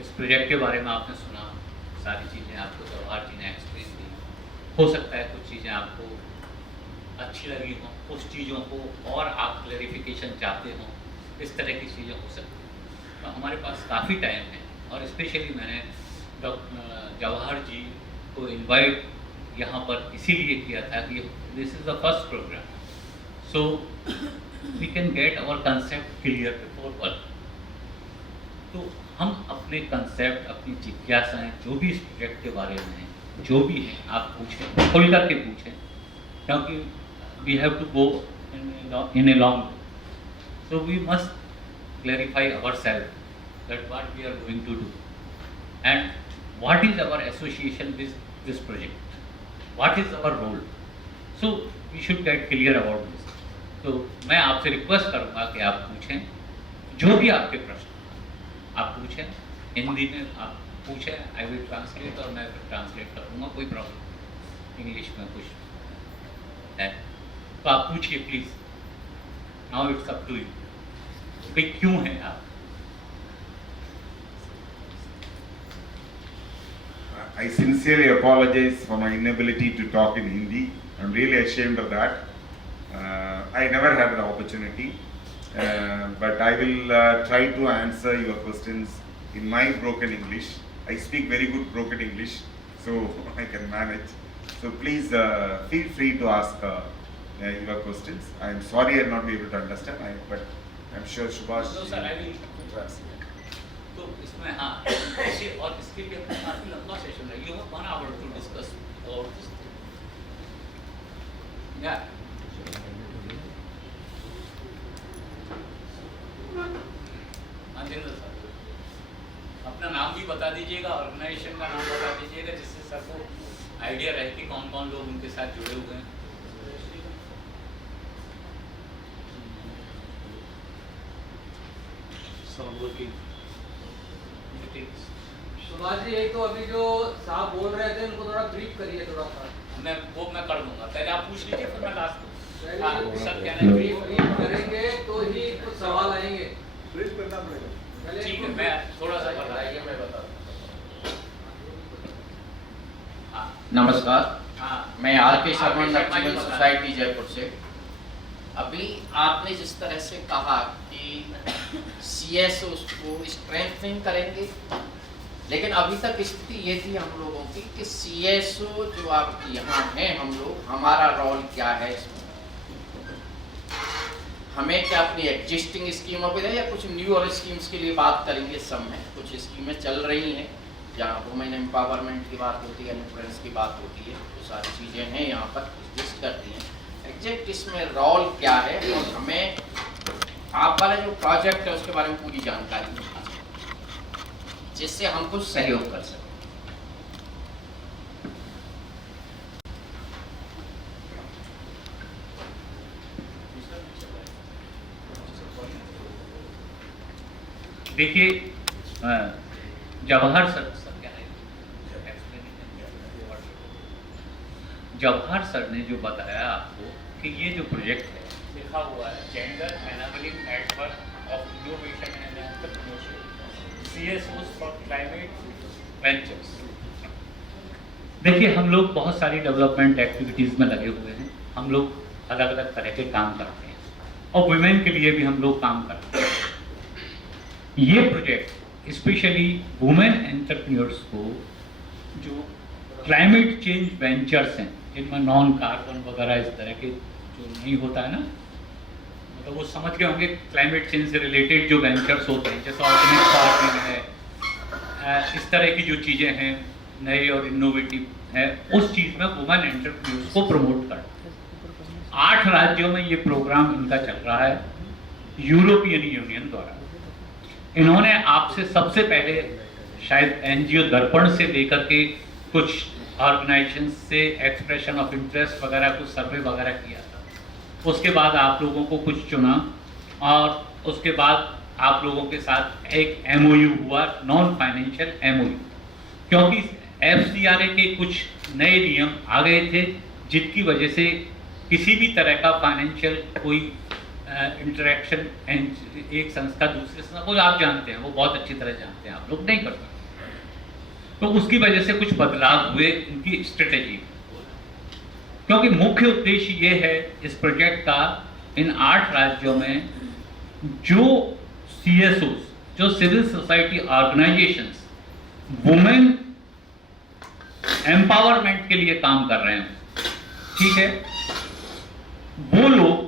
इस प्रोजेक्ट के बारे में आपने सुना, सारी चीज़ें आपको जवाहर जी ने एक्सप्लेन की। हो सकता है कुछ चीज़ें आपको अच्छी लगी हों, कुछ चीज़ों को और आप क्लैरिफिकेशन चाहते हों, इस तरह की चीज़ें हो सकती हैं। तो हमारे पास काफ़ी टाइम है और स्पेशली मैंने जवाहर जी को इनवाइट यहाँ पर इसीलिए किया था कि this is the first program, so we can get our concept clear before work. तो हम अपने कंसेप्ट, अपनी जिज्ञासाएं जो भी इस प्रोजेक्ट के बारे में हैं, जो भी हैं, आप पूछें, खुल करके पूछें, क्योंकि we have to go in a long way, so we must clarify ourselves that what we are going to do and what is our association with this project, what is our role, so we should get clear about this. तो मैं आपसे request करूँगा कि आप पूछें, जो भी आपके प्रश्न आप पूछें, हिंदी में आप पूछें, आई विल ट्रांसलेट और मैं फिर ट्रांसलेट कर दूँगा, कोई प्रॉब्लम, इंग्लिश में कुछ है तो आप पूछिए please. Now it's up to you, भाई क्यों हैं आप? I sincerely apologize for my inability to talk in Hindi. I'm really ashamed of that. I never had the opportunity, but I will try to answer your questions in my broken English. I speak very good broken English, so I can manage. So please feel free to ask your questions. I'm sorry I'll not be able to understand, but I'm sure Subhash. No sir, I will translate. तो इसमें हाँ, ऐसे और इसके लिए अपना काफ़ी लंबा सेशन है। You have 1 hour to discuss all this. Yeah. Anjendra sir, अपना नाम भी बता दीजिएगा, ऑर्गेनाइजेशन का नाम बता दीजिएगा, जिससे सर को आइडिया रहे कि कौन कौन लोग उनके साथ जुड़े हुए हैं। सुभाष जी, एक तो अभी जो साहब बोल रहे थे उनको थोड़ा ब्रीफ करिए थोड़ा सा। मैं कर दूंगा, पहले आप पूछ लीजिए फिर मैं लास्ट पहले सब क्या है ब्रीफ करेंगे तो ही कुछ सवाल आएंगे। ब्रीफ करना पड़ेगा। ठीक है, मैं थोड़ा सा बताइए, मैं बता दूँ। नमस्कार, मैं आर के शर्मा नवजीवन सोसाइटी जयपुर से। अभी आपने जिस तरह से कहा कि सीएसओ को स्ट्रेंथनिंग करेंगे, लेकिन अभी तक स्थिति ये थी हम लोगों की कि सीएसओ जो आप यहाँ हैं, हम लोग, हमारा रोल क्या है इसमें, हमें क्या अपनी एग्जिस्टिंग स्कीमों पे या कुछ न्यू और स्कीम्स के लिए बात करेंगे। इस समय कुछ स्कीमें चल रही हैं जहाँ वुमेन एम्पावरमेंट की बात होती है, इन्फ्लुएंस की बात होती है, तो सारी चीज़ें हैं यहाँ पर एग्जिस्ट करती हैं। एग्जैक्ट इसमें रोल क्या है और हमें आप वाला जो प्रोजेक्ट है उसके बारे में पूरी जानकारी दीजिए, जिससे हम कुछ सहयोग कर सकें। देखिए, जवाहर सर जवाहर सर ने जो बताया आपको कि ये जो प्रोजेक्ट है, लिखा हुआ है gender enabling network of innovation and entrepreneurship, CSOs for climate ventures. देखिए, हम लोग बहुत सारी डेवलपमेंट एक्टिविटीज़ में लगे हुए हैं, हम लोग अलग अलग तरह के काम करते हैं और वुमेन के लिए भी हम लोग काम करते हैं। ये प्रोजेक्ट स्पेशली वुमेन एंटरप्रेन्योर्स को जो क्लाइमेट चेंज वेंचर्स हैं, जिनमें नॉन कार्बन वगैरह इस तरह के जो नहीं होता है ना, मतलब वो समझ गए होंगे, क्लाइमेट चेंज से रिलेटेड जो वेंचर्स होते हैं, जैसे ऑर्गेनिक फार्मिंग है, इस तरह की जो चीज़ें हैं नई और इनोवेटिव है, उस चीज़ में वुमेन एंटरप्रेन्योर्स को प्रमोट करते हैं। 8 राज्यों में ये प्रोग्राम इनका चल रहा है यूरोपियन यूनियन द्वारा। इन्होंने आपसे सबसे पहले शायद एनजीओ दर्पण से लेकर के कुछ ऑर्गेनाइजेशन से एक्सप्रेशन ऑफ इंटरेस्ट वगैरह कुछ सर्वे वगैरह किया था। उसके बाद आप लोगों को कुछ चुना और उसके बाद आप लोगों के साथ एक एमओयू हुआ, नॉन फाइनेंशियल एमओयू, क्योंकि एफसीआरए के कुछ नए नियम आ गए थे जिनकी वजह से किसी भी तरह का फाइनेंशियल कोई इंटरेक्शन एक संस्था दूसरे संस्था को आप जानते हैं, वो बहुत अच्छी तरह जानते हैं, आप लोग नहीं कर सकते। तो उसकी वजह से कुछ बदलाव हुए इनकी स्ट्रेटेजी में, क्योंकि मुख्य उद्देश्य ये है इस प्रोजेक्ट का, इन 8 राज्यों में जो CSOs, जो civil society organisations women empowerment के लिए काम कर रहे हैं, ठीक है, वो लोग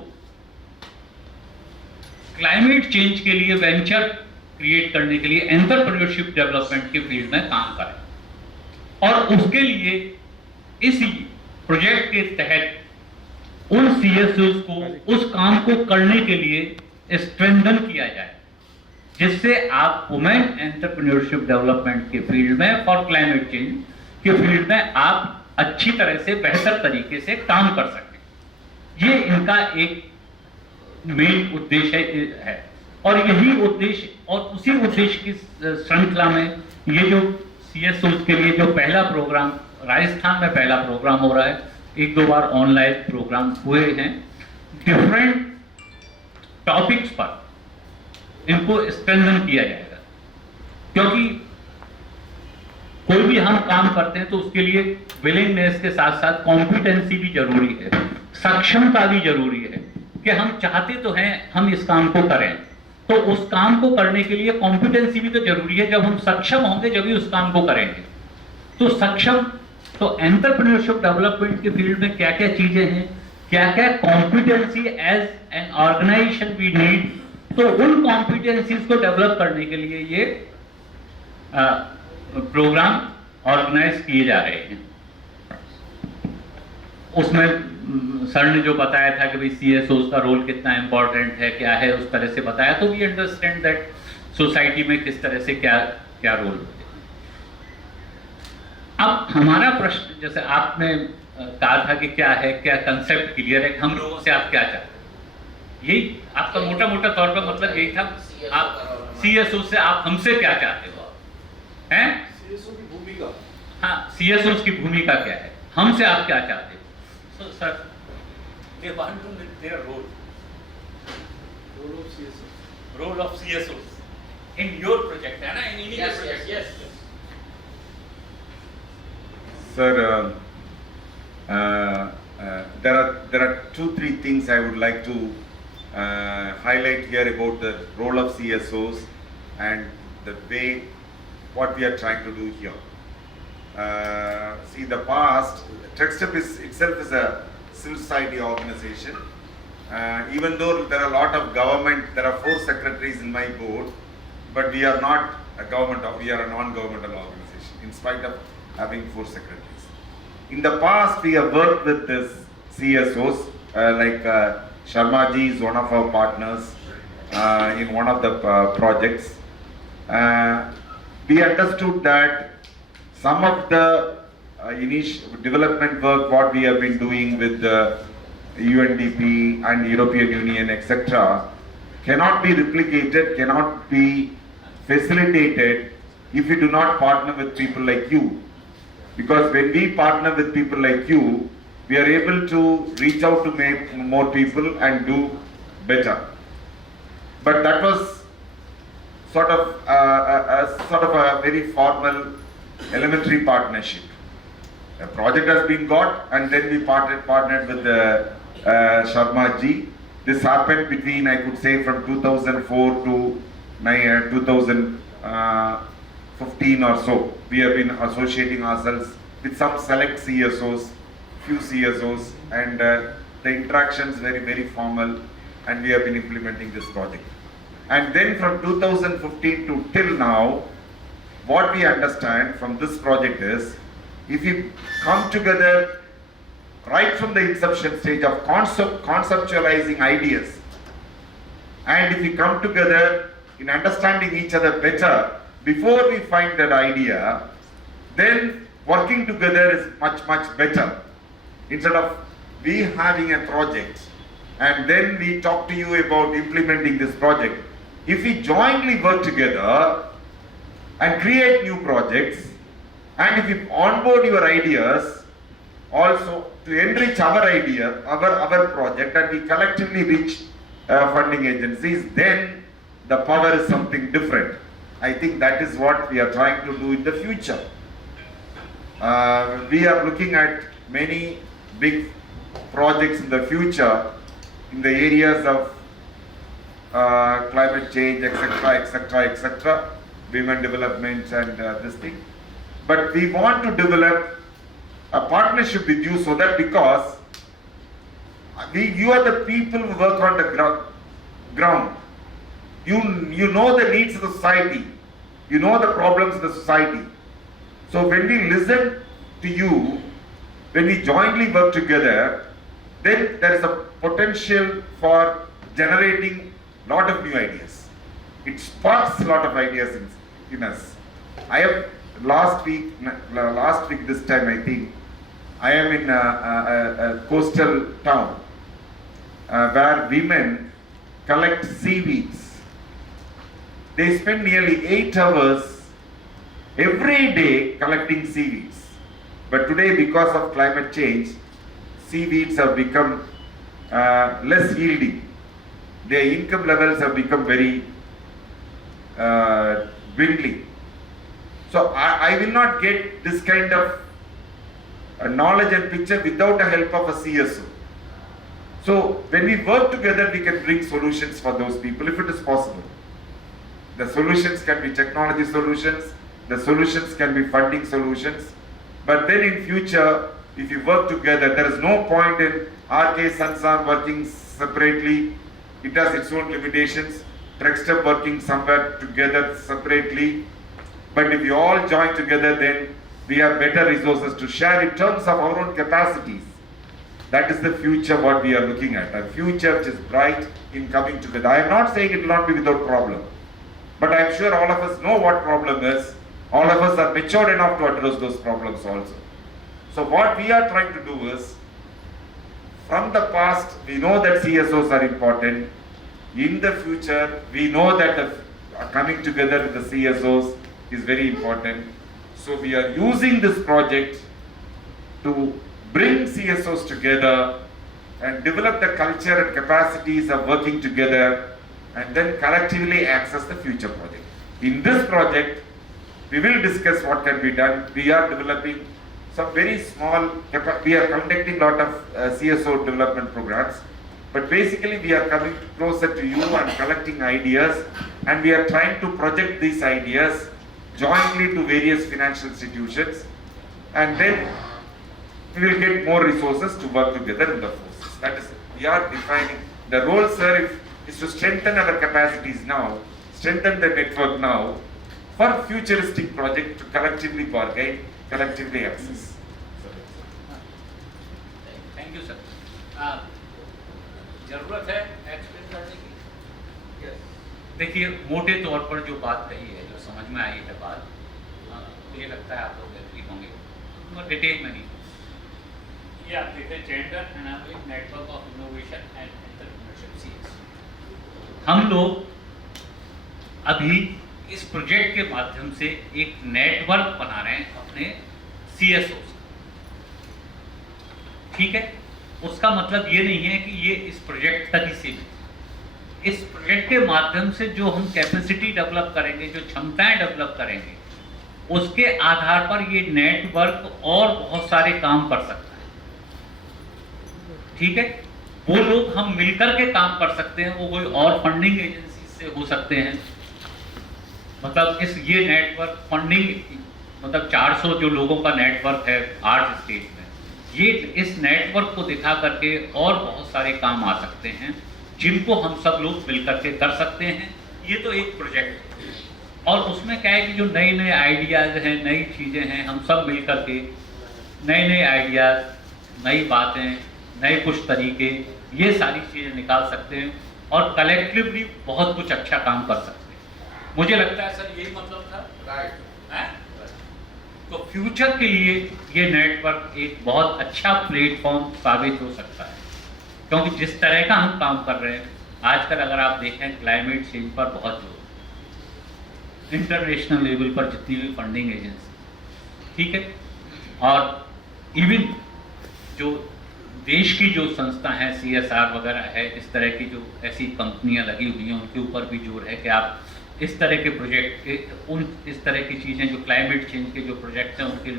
क्लाइमेट चेंज के लिए वेंचर क्रिएट करने के लिए एंटरप्रेन्योरशिप डेवलपमेंट के फील्ड में काम करें, और उसके लिए इस प्रोजेक्ट के तहत उन CSOs को उस काम को करने के लिए स्ट्रेंथन किया जाए, जिससे आप वुमेन एंटरप्रेन्योरशिप डेवलपमेंट के फील्ड में और क्लाइमेट चेंज के फील्ड में आप अच्छी तरह से बेहतर तरीके से काम कर सकें। ये इनका एक मेन उद्देश्य है, और यही उद्देश्य और उसी उद्देश्य की श्रृंखला में ये जो CSOs के लिए जो पहला प्रोग्राम राजस्थान में पहला प्रोग्राम हो रहा है, 1-2 बार ऑनलाइन प्रोग्राम हुए हैं, डिफरेंट टॉपिक्स पर इनको स्ट्रेंथन किया जाएगा, क्योंकि कोई भी हम काम करते हैं तो उसके लिए विलिंगनेस के साथ साथ कॉम्पिटेंसी भी जरूरी है, सक्षमता भी जरूरी है, कि हम चाहते तो हैं हम इस काम को करें, तो उस काम को करने के लिए कॉम्पिटेंसी भी तो जरूरी है। जब हम सक्षम होंगे जब ही उस काम को करेंगे। तो सक्षम, तो एंटरप्रेन्योरशिप डेवलपमेंट के फील्ड में क्या क्या चीजें हैं, क्या क्या competency as an organisation we need, तो उन कॉम्पिटेंसीज को डेवलप करने के लिए ये प्रोग्राम ऑर्गेनाइज किए जा रहे हैं। उसमें सर ने जो बताया था कि भाई CSOs का रोल कितना इंपॉर्टेंट है, क्या है, उस तरह से बताया, तो वी अंडरस्टैंड दैट सोसाइटी में किस तरह से क्या क्या रोल होते हैं। अब हमारा प्रश्न, जैसे आपने कहा था कि क्या है, क्या कंसेप्ट क्लियर है, हम लोगों से आप क्या चाहते हैं, यही आपका मोटा मोटा तौर पर मतलब यही था। आप CSOs से आप हमसे क्या चाहते हो, हैं? CSO की भूमिका, हाँ, CSOs की भूमिका क्या है, हमसे आप क्या चाहते हो? So, sir, they want to know their role role of CSO. role of CSOs in your project, है ना, in any Yes, project. yes, yes. Sir, there are 2-3 things I would like to highlight here about the role of CSOs and the way what we are trying to do here. See, the past, TechStep itself is a civil society organization. Even though there are a lot of government, there are 4 secretaries in my board, but we are not a government, we are a non-governmental organization, in spite of having 4 secretaries. In the past, we have worked with this CSOs, like Sharma ji is one of our partners in one of the projects. We understood that some of the initial development work what we have been doing with the UNDP and European Union, etc., cannot be replicated, cannot be facilitated if we do not partner with people like you. Because when we partner with people like you, we are able to reach out to more people and do better. But that was sort of a very formal elementary partnership. A project has been got, and then we partnered with Sharma ji. This happened between, I could say, from 2004 to 2015 or so. We have been associating ourselves with some select CSOs, few CSOs, and the interactions very formal, and we have been implementing this project. And then from 2015 to till now, what we understand from this project is, if we come together right from the inception stage of conceptualizing ideas, and if we come together in understanding each other better before we find that idea, then working together is much better. Instead of we having a project and then we talk to you about implementing this project, if we jointly work together and create new projects, and if you onboard your ideas also to enrich our idea, our project, and we collectively reach funding agencies, then the power is something different. I think that is what we are trying to do in the future. We are looking at many big projects in the future in the areas of climate change, etc., etc., etc., women development and this thing. But we want to develop a partnership with you so that because you are the people who work on the ground. You know the needs of the society. You know the problems of the society. So when we listen to you, when we jointly work together, then there is a potential for generating a lot of new ideas. It sparks a lot of ideas in us. I have last week this time I think, I am in a coastal town where women collect seaweeds. They spend nearly 8 hours every day collecting seaweeds. But today, because of climate change, seaweeds have become less yielding. Their income levels have become very dwindling. So I will not get this kind of knowledge and picture without the help of a CSO. So when we work together, we can bring solutions for those people if it is possible. The solutions can be technology solutions, the solutions can be funding solutions, but then in future, if you work together, there is no point in RK Sansan working separately. It has its own limitations. Trextep working somewhere together separately. But if you all join together, then we have better resources to share in terms of our own capacities. That is the future what we are looking at. A future which is bright in coming together. I am not saying it will not be without problem. But I am sure all of us know what problem is. All of us are mature enough to address those problems also. So what we are trying to do is, from the past, we know that CSOs are important. In the future, we know that coming together with the CSOs is very important. So we are using this project to bring CSOs together and develop the culture and capacities of working together and then collectively access the future project. In this project, we will discuss what can be done. We are developing some very small, we are conducting a lot of CSO development programs, but basically we are coming closer to you and collecting ideas, and we are trying to project these ideas jointly to various financial institutions, and then we will get more resources to work together in the forces. That is, we are defining the role, sir, is to strengthen our capacities now, strengthen the network now, for futuristic project to collectively bargain, collectively access. Thank you sir. जरूरत है explain करने की। देखिए, मोटे तौर पर जो बात कही है, जो समझ में आई है बात, मुझे लगता है आप लोग एग्री होंगे, मगर डिटेल में नहीं। ये आप देखें, gender enabling network of innovation and entrepreneurship CS. हम लोग अभी इस प्रोजेक्ट के माध्यम से एक नेटवर्क बना रहे हैं अपने सीएसओ से, ठीक है। उसका मतलब ये नहीं है कि ये इस प्रोजेक्ट तक ही सीमित। इस प्रोजेक्ट के माध्यम से जो हम कैपेसिटी डेवलप करेंगे, जो क्षमताएं डेवलप करेंगे, उसके आधार पर ये नेटवर्क और बहुत सारे काम कर सकता है, ठीक है। वो लोग हम मिलकर के काम कर सकते हैं, वो कोई और फंडिंग एजेंसी से हो सकते हैं। मतलब ये नेटवर्क फंडिंग, मतलब 400 जो लोगों का नेटवर्क है 8 स्टेट में, ये इस नेटवर्क को दिखा करके और बहुत सारे काम आ सकते हैं जिनको हम सब लोग मिलकर के कर सकते हैं। ये तो एक प्रोजेक्ट है, और उसमें क्या है कि जो नए नए आइडियाज़ हैं, नई चीज़ें हैं, हम सब मिलकर के नए नए आइडियाज़, नई बातें, नए कुछ तरीके, ये सारी चीज़ें निकाल सकते हैं और कलेक्टिवली बहुत कुछ अच्छा काम कर सकते हैं। मुझे लगता है सर यही मतलब था, राइट है? तो फ्यूचर के लिए ये नेटवर्क एक बहुत अच्छा प्लेटफॉर्म साबित हो सकता है, क्योंकि जिस तरह का हम काम कर रहे हैं आजकल, अगर आप देखें क्लाइमेट चेंज पर बहुत जोर, इंटरनेशनल लेवल पर जितनी भी फंडिंग एजेंसी, ठीक है, और इवन जो देश की जो संस्था है CSR वगैरह है, इस तरह की जो ऐसी कंपनियां लगी हुई हैं उनके ऊपर भी जोर है कि आप इस तरह के प्रोजेक्ट इस तरह की चीज़ें जो क्लाइमेट चेंज के जो प्रोजेक्ट हैं उनके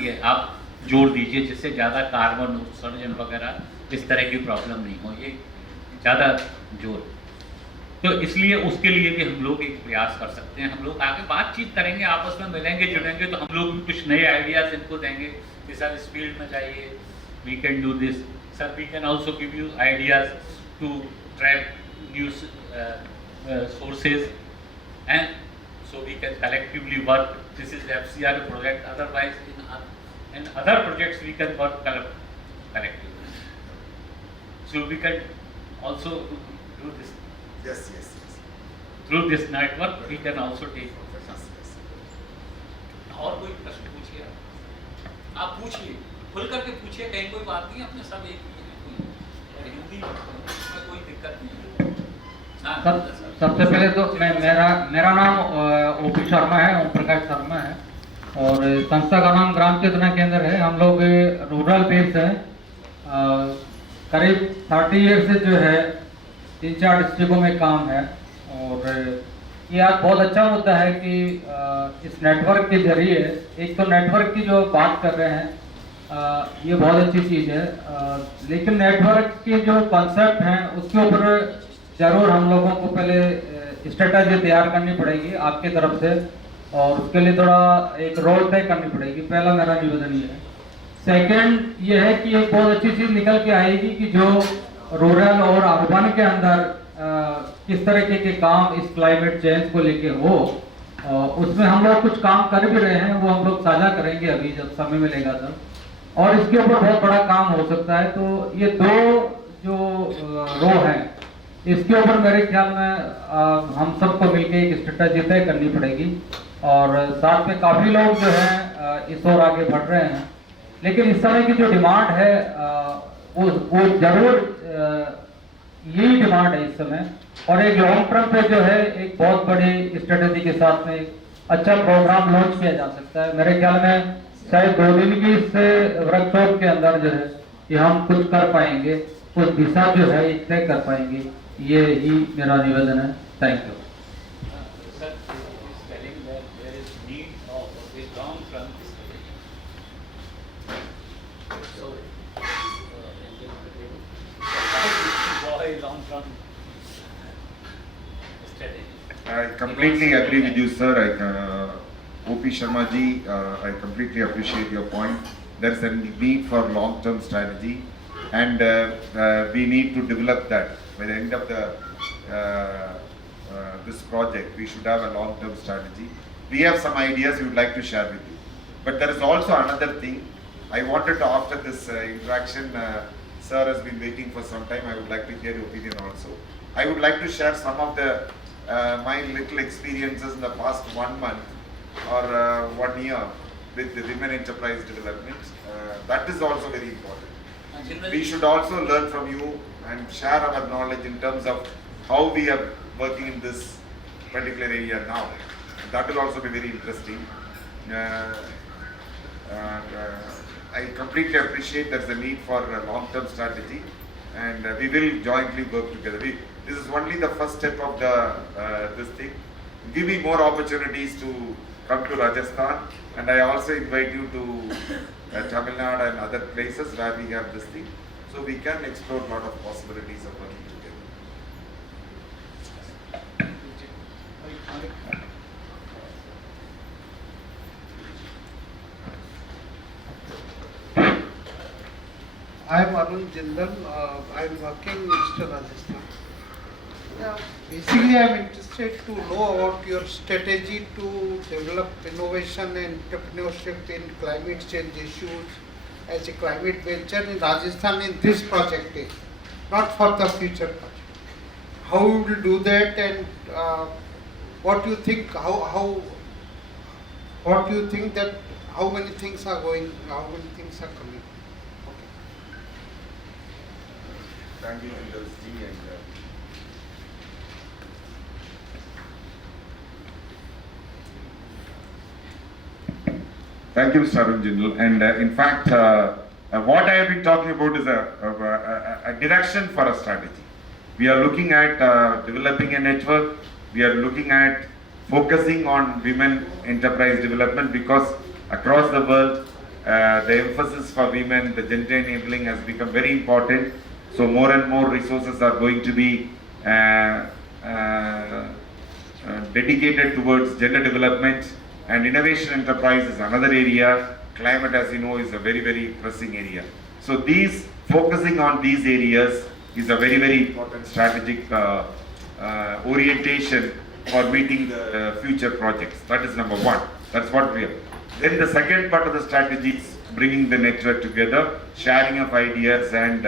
लिए आप जोर दीजिए, जिससे ज़्यादा कार्बन उत्सर्जन वगैरह इस तरह की प्रॉब्लम नहीं हो, ये ज़्यादा जोर। तो इसलिए उसके लिए भी हम लोग एक प्रयास कर सकते हैं। हम लोग आगे बातचीत करेंगे, आपस में मिलेंगे जुड़ेंगे, तो हम लोग भी कुछ नए आइडियाज़ इनको देंगे कि सर इस फील्ड में जाइए, we can do this, sir we can also give you ideas to track news sources, and so we can collectively work. This is FCR project, otherwise in other projects we can work collectively. So we can also do this Yes, yes, yes. through this network. We can also take. Yes, yes. और कोई प्रश्न पूछिए, आप पूछिए, खुल करके पूछिए, कहीं कोई बात नहीं, अपने सब एक ही हैं, कोई हिंदी में कोई दिक्कत नहीं है। सबसे पहले तो मेरा नाम ओपी शर्मा है, ओम प्रकाश शर्मा है, और संस्था का नाम ग्राम चेतना केंद्र है। हम लोग रूरल बेस्ड है, करीब 30 ईयर से जो है 3-4 डिस्ट्रिक्टों में काम है। और ये आज बहुत अच्छा मुद्दा है कि इस नेटवर्क के जरिए, एक तो नेटवर्क की जो बात कर रहे हैं ये बहुत अच्छी चीज़ है, लेकिन नेटवर्क के जो कॉन्सेप्ट हैं उसके ऊपर जरूर हम लोगों को पहले स्ट्रेटजी तैयार करनी पड़ेगी आपके तरफ से, और उसके लिए थोड़ा एक रोड तय करनी पड़ेगी। पहला मेरा निवेदन ये है। सेकंड ये है कि एक बहुत अच्छी चीज़ निकल के आएगी कि जो रूरल और अर्बन के अंदर किस तरीके के काम इस क्लाइमेट चेंज को लेके हो, उसमें हम लोग कुछ काम कर भी रहे हैं, वो हम लोग साझा करेंगे अभी जब समय मिलेगा तब, और इसके ऊपर बहुत बड़ा काम हो सकता है। तो ये दो जो रो हैं, इसके ऊपर मेरे ख्याल में हम सबको मिलकर एक स्ट्रेटजी तय करनी पड़ेगी, और साथ में काफ़ी लोग जो हैं इस ओर आगे बढ़ रहे हैं। लेकिन इस समय की जो डिमांड है वो जरूर यही डिमांड है इस समय, और एक लॉन्ग टर्म पे जो है एक बहुत बड़ी स्ट्रेटजी के साथ में अच्छा प्रोग्राम लॉन्च किया जा सकता है। मेरे ख्याल में शायद 2 दिन की इस वर्कशॉप के अंदर जो है कि हम कुछ कर पाएंगे, कुछ दिशा जो है तय कर पाएंगे, ये ही मेरा निवेदन है। Thank you. Sir is telling that there is need of a long-term strategy. So, how do you draw a long-term strategy? I completely agree with you, sir. O.P. Sharma ji, I completely appreciate your point. There is a need for long-term strategy, and we need to develop that. By the end of the this project, we should have a long-term strategy. We have some ideas we would like to share with you. But there is also another thing. I wanted to, after this interaction, sir has been waiting for some time. I would like to hear your opinion also. I would like to share some of the my little experiences in the past 1 month or 1 year with the women enterprise development. That is also very important. We should also learn from you and share our knowledge in terms of how we are working in this particular area now. That will also be very interesting. I completely appreciate there's a need for a long-term strategy, and we will jointly work together. This is only the first step of the this thing. Give me more opportunities to come to Rajasthan, and I also invite you to Tamil Nadu and other places where we have this thing, so we can explore a lot of possibilities of working together. I am Arun Jindal. I am working in Eastern Rajasthan. Basically, I am interested to know about your strategy to develop innovation and entrepreneurship in climate change issues as a climate venture in Rajasthan in this project, not for the future project. How you will do that, and what you think? What do you think that how many things are going? How many things are coming? Thank you, Industry, and thank you, Mr. Arun Jindal. And in fact, what I have been talking about is a direction for a strategy. We are looking at developing a network. We are looking at focusing on women enterprise development, because across the world, the emphasis for women, the gender enabling has become very important. So more and more resources are going to be dedicated towards gender development, and innovation enterprise is another area. Climate, as you know, is a very, very pressing area. So these, focusing on these areas is a very, very important strategic orientation for meeting the future projects. That is number one. That's what we are. Then the second part of the strategy is bringing the network together, sharing of ideas and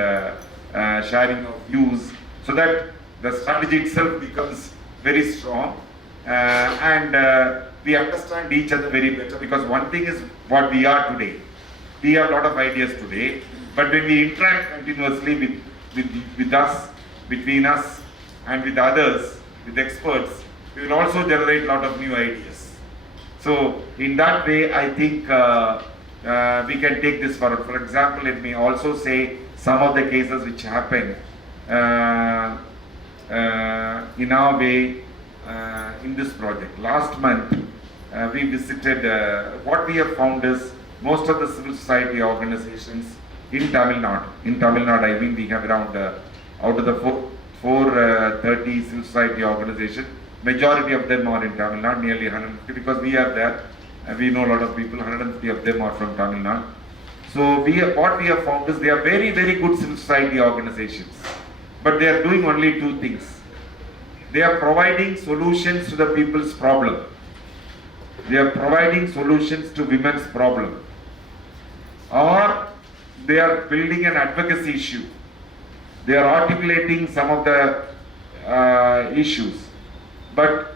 sharing of views, so that the strategy itself becomes very strong and we understand each other very better. Because one thing is what we are today. We have a lot of ideas today, but when we interact continuously with us, between us and with others, with experts, we will also generate a lot of new ideas. So in that way, I think we can take this forward. For example, let me also say some of the cases which happen in our way in this project. Last month, we visited, what we have found is most of the civil society organizations in Tamil Nadu, I mean, we have around, out of the 430 civil society organizations, majority of them are in Tamil Nadu, nearly 150, because we are there, and we know a lot of people, 150 of them are from Tamil Nadu. So what we have found is they are very, very good civil society organizations, but they are doing only two things. They are providing solutions to the people's problem. They are providing solutions to women's problem. Or they are building an advocacy issue. They are articulating some of the issues. But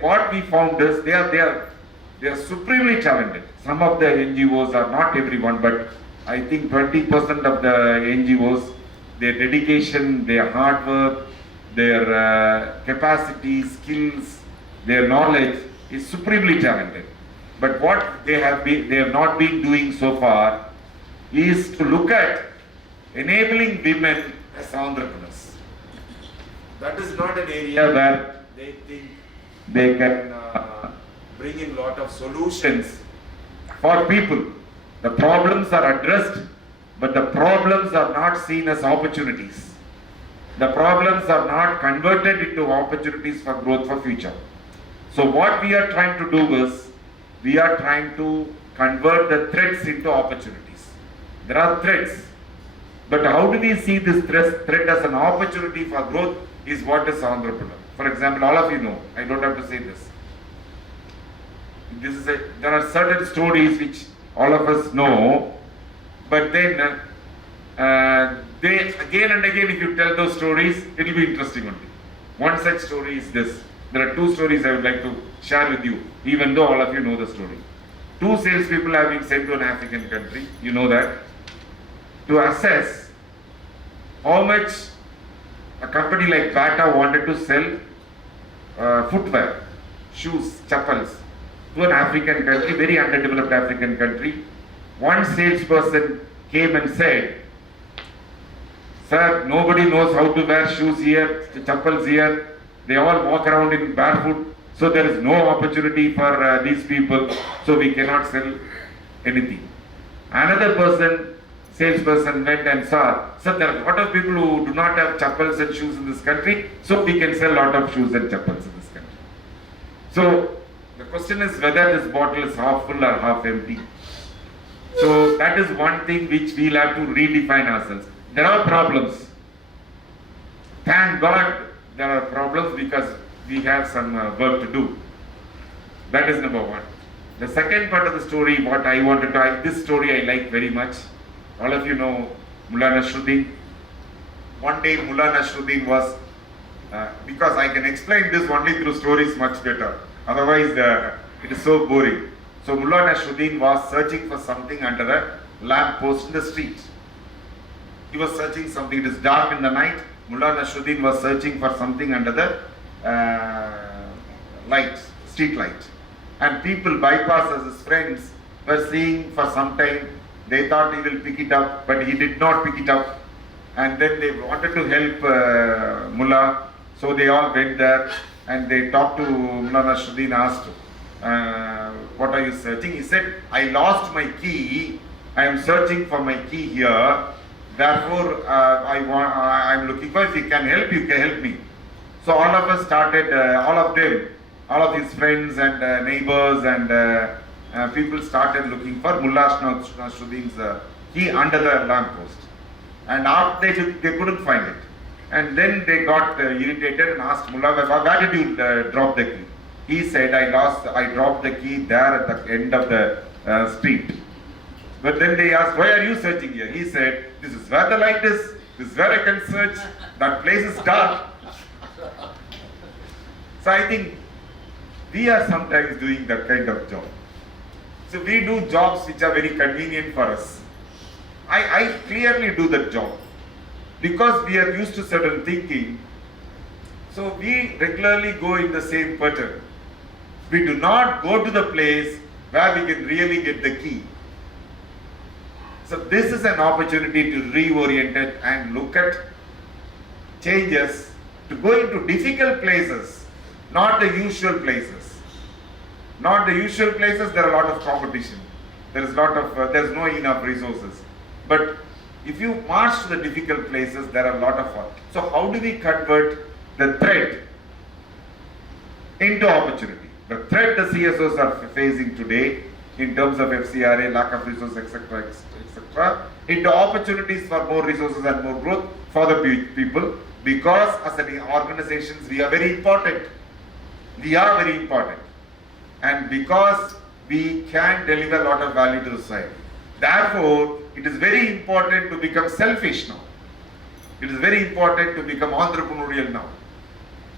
what we found is they are supremely talented. Some of the NGOs are, not everyone, but I think 20% of the NGOs, their dedication, their hard work, their capacity, skills, their knowledge is supremely talented. But what they have not been doing so far is to look at enabling women as entrepreneurs. That is not an area where they think they can bring in a lot of solutions for people. The problems are addressed, but the problems are not seen as opportunities. The problems are not converted into opportunities for growth for future. So what we are trying to do is, we are trying to convert the threats into opportunities. There are threats, but how do we see this threat as an opportunity for growth is what is entrepreneur. For example, all of you know, I don't have to say this. There are certain stories which all of us know, but then they again and again, if you tell those stories, it will be interesting only. One such story is this. There are two stories I would like to share with you, even though all of you know the story. Two salespeople have been sent to an African country, you know that, to assess how much a company like Bata wanted to sell footwear, shoes, chappals, to an African country, very underdeveloped African country. One salesperson came and said, "Sir, nobody knows how to wear shoes here, chappals here. They all walk around in barefoot, so there is no opportunity for these people, so we cannot sell anything." Another salesperson went and saw, "Sir, there are a lot of people who do not have chappals and shoes in this country, so we can sell a lot of shoes and chappals in this country." So the question is whether this bottle is half full or half empty. So that is one thing which we'll have to redefine ourselves. There are problems. Thank God there are problems, because we have some work to do. That is number one. The second part of the story, what I wanted to, this story I like very much. All of you know Mullah Nasruddin. One day Mullah Nasruddin was, because I can explain this only through stories much better. Otherwise it is so boring. So Mullah Nasruddin was searching for something under a lamp post in the street. He was searching something. It is dark in the night. Mullah Nasruddin was searching for something under the street light. And people bypass as his friends were seeing for some time They thought he will pick it up, but he did not pick it up. And then they wanted to help Mullah, so they all went there and they talked to Mullah Nasruddin, asked, what are you searching? He said, I lost my key, I am searching for my key here, therefore I'm looking for, if you can help, you can help me. So all of us started, all of his friends and neighbors and people started looking for Mullah Nasruddin's key under the lamppost. And after they couldn't find it. And then they got irritated and asked Mullah, where did you drop the key? He said, I dropped the key there at the end of the street. But then they asked, why are you searching here? He said, this is where the light is, this is where I can search, that place is dark. So I think we are sometimes doing that kind of job. So we do jobs which are very convenient for us. I clearly do that job because we are used to certain thinking. So we regularly go in the same pattern. We do not go to the place where we can really get the key. So this is an opportunity to reorient it and look at changes, to go into difficult places, not the usual places. Not the usual places, there are a lot of competition. There's no enough resources. But if you march to the difficult places, there are a lot of fun. So how do we convert the threat into opportunity? The threat the CSOs are facing today in terms of FCRA, lack of resources, etc., into opportunities for more resources and more growth for the people, because as an organizations we are very important. We are very important. And because we can deliver a lot of value to the society. Therefore, it is very important to become selfish now. It is very important to become entrepreneurial now.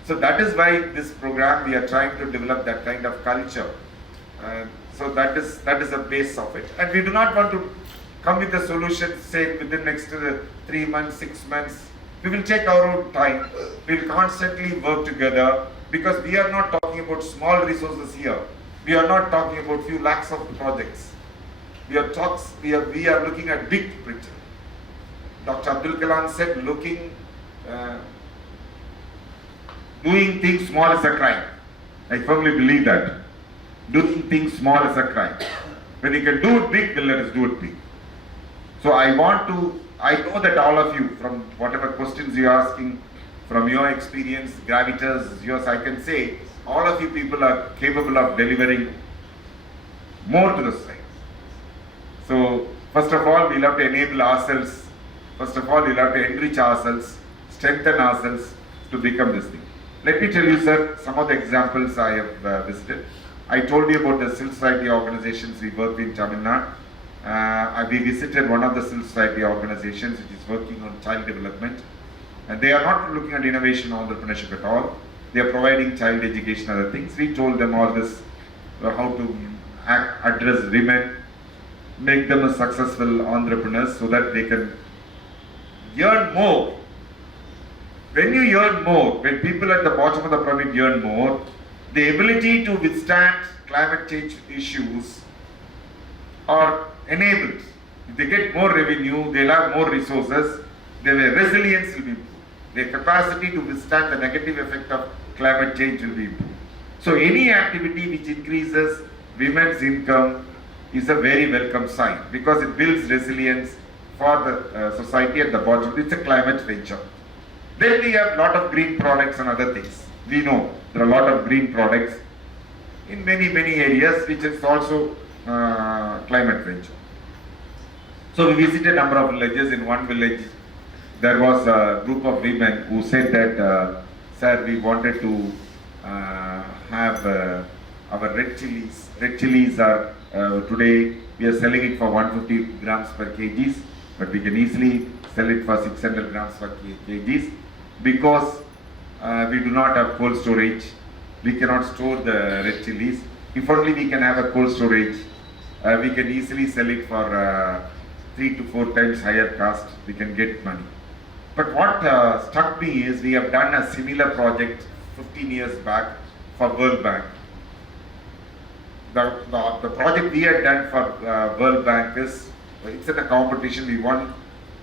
So that is why this program we are trying to develop that kind of culture. So that is the base of it. And we do not want to come with the solution, say within next 3 months, 6 months. We will take our own time. We will constantly work together, because we are not talking about small resources here. We are not talking about few lakhs of projects. We are looking at big picture. Dr. Abdul Kalam said, doing things small is a crime. I firmly believe that. Doing things small is a crime. When you can do it big, then let us do it big. So I know that all of you, from whatever questions you are asking, from your experience, gravitas, yours, I can say, all of you people are capable of delivering more to the society. So, first of all, we'll have to enable ourselves. First of all, we'll have to enrich ourselves, strengthen ourselves to become this thing. Let me tell you, sir, some of the examples I have visited. I told you about the civil society organizations we work in Tamil Nadu. We visited one of the civil society organizations which is working on child development. And they are not looking at innovation or entrepreneurship at all. They are providing child education and other things. We told them all this, how to address women, make them a successful entrepreneurs so that they can earn more. When you earn more, when people at the bottom of the pyramid earn more, the ability to withstand climate change issues are enabled. If they get more revenue, they'll have more resources, their resilience will be improved. Their capacity to withstand the negative effect of climate change will be improved. So any activity which increases women's income is a very welcome sign, because it builds resilience for the society at the bottom. It's a climate venture. Then we have a lot of green products and other things. We know there are a lot of green products in many areas, which is also climate venture. So we visited a number of villages. In one village, there was a group of women who said that, sir, we wanted to have our red chilies. Red chilies are today we are selling it for 150 grams per kgs, but we can easily sell it for 600 grams per kgs, because we do not have cold storage. We cannot store the red chilies. If only we can have a cold storage, we can easily sell it for 3 to 4 times higher cost. We can get money. But what struck me is we have done a similar project 15 years back for World Bank. The project we had done for World Bank is it's in a competition. We won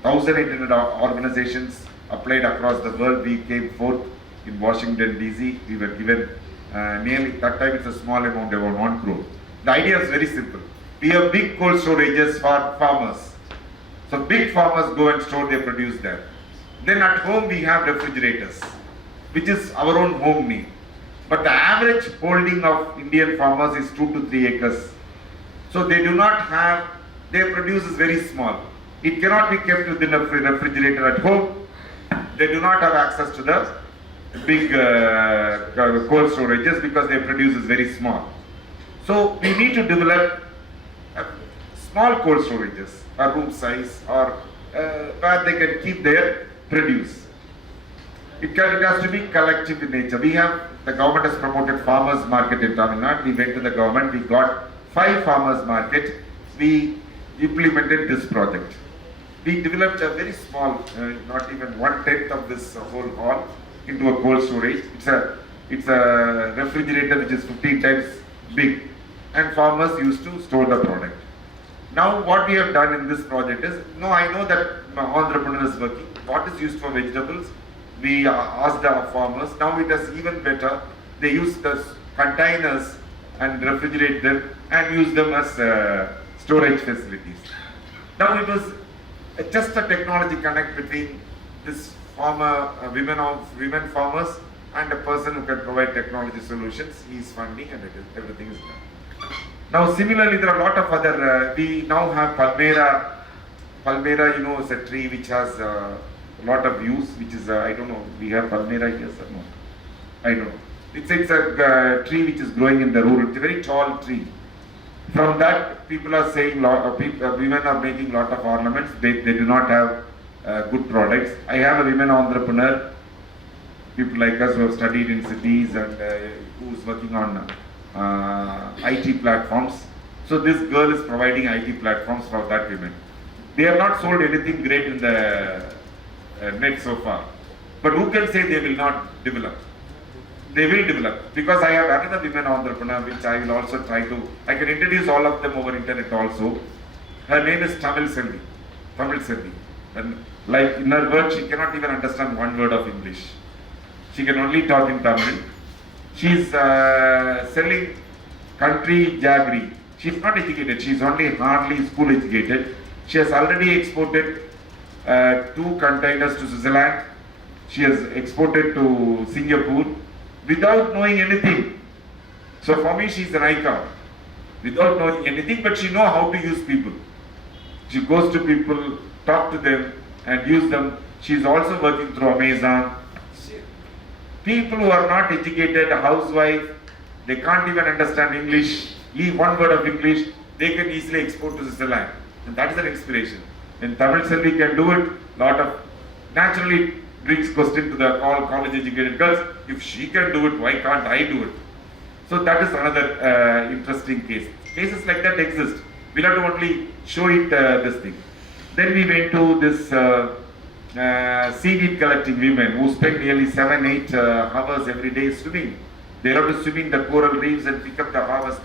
1,800 organizations applied across the world. We came fourth in Washington DC. We were given nearly, that time it's a small amount, about 1 crore. The idea is very simple. We have big cold storages for farmers. So big farmers go and store their produce there. Then at home we have refrigerators, which is our own home need. But the average holding of Indian farmers is 2 to 3 acres. So they do not have, their produce is very small. It cannot be kept within a refrigerator at home. They do not have access to the big cold storages because their produce is very small. So we need to develop small cold storages, or room size, or where they can keep their produce. It has to be collective in nature. The government has promoted farmers market in Tamil Nadu. We went to the government, we got 5 farmers market. We implemented this project. We developed a very small, not even 1/10 of this whole hall into a cold storage. It's a refrigerator which is 15 times big, and farmers used to store the product. Now what we have done in this project is, I know that my entrepreneur is working. What is used for vegetables? We asked the farmers. Now it is even better. They use the containers and refrigerate them and use them as storage facilities. Now it was just a technology connect between this farmer, women farmers, and a person who can provide technology solutions. He is funding and everything is done. Now similarly, there are a lot of other, we now have Palmera. Palmera, is a tree which has a lot of use, which is, I don't know, we have Palmera here, sir? No, I don't know. It's a tree which is growing in the rural, it's a very tall tree. From that, people are saying, women are making lot of ornaments. They do not have good products. I have a women entrepreneur, people like us who have studied in cities and who is working on IT platforms. So this girl is providing IT platforms for that women. They have not sold anything great in the net so far. But who can say they will not develop? They will develop, because I have another women entrepreneur which I will also try to, I can introduce all of them over internet also. Her name is Tamil Selvi. And like in her work, she cannot even understand one word of English. She can only talk in Tamil. She is selling country jaggery. She is not educated, she is only hardly school educated. She has already exported 2 containers to Switzerland. She has exported to Singapore without knowing anything. So for me, she is an icon. Without knowing anything, but she knows how to use people. She goes to people, talk to them and use them. She is also working through Amazon. People who are not educated, a housewife, they can't even understand English, one word of English, they can easily export to Switzerland. And that is an inspiration. When Tamil Selvi can do it, lot of, naturally brings question to the college educated girls, if she can do it, why can't I do it? So that is another interesting case. Cases like that exist. We'll have to only show it this thing. Then we went to this seaweed collecting women who spend nearly 7-8 hours every day swimming. They have to swim in the coral reefs and pick up the harvest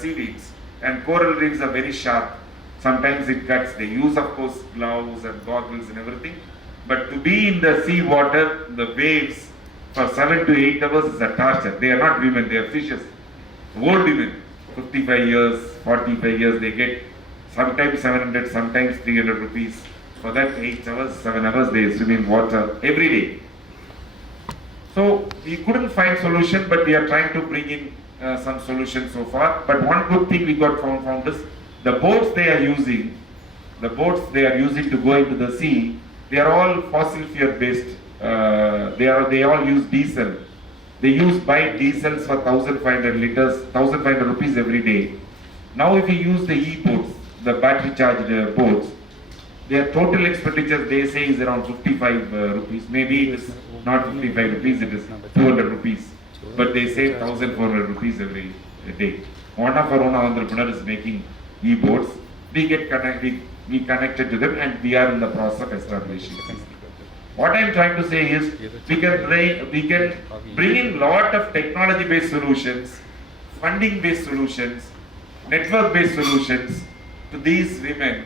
seaweeds. And coral reefs are very sharp. Sometimes it cuts. They use, of course, gloves and goggles and everything. But to be in the sea water, the waves, for 7 to 8 hours is a torture. They are not women, they are fishes. Old women, 55 years, 45 years, they get sometimes 700, sometimes 300 rupees. For that 8 hours, 7 hours, they swim in water every day. So we couldn't find solution, but we are trying to bring in some solution so far. But one good thing we got found is the boats they are using to go into the sea, they are all fossil fuel based. They all use diesel. They buy diesels for 1,500 liters, 1,500 rupees every day. Now if you use the e-boats, the battery charged boats, their total expenditure they say is around 55 rupees. Maybe it is not 55 rupees, it is 200 rupees. But they save 1,400 rupees every day. One of our own entrepreneurs is making e-boats. We connected to them and we are in the process of establishing. What I am trying to say is, we can bring in lot of technology-based solutions, funding-based solutions, network-based solutions to these women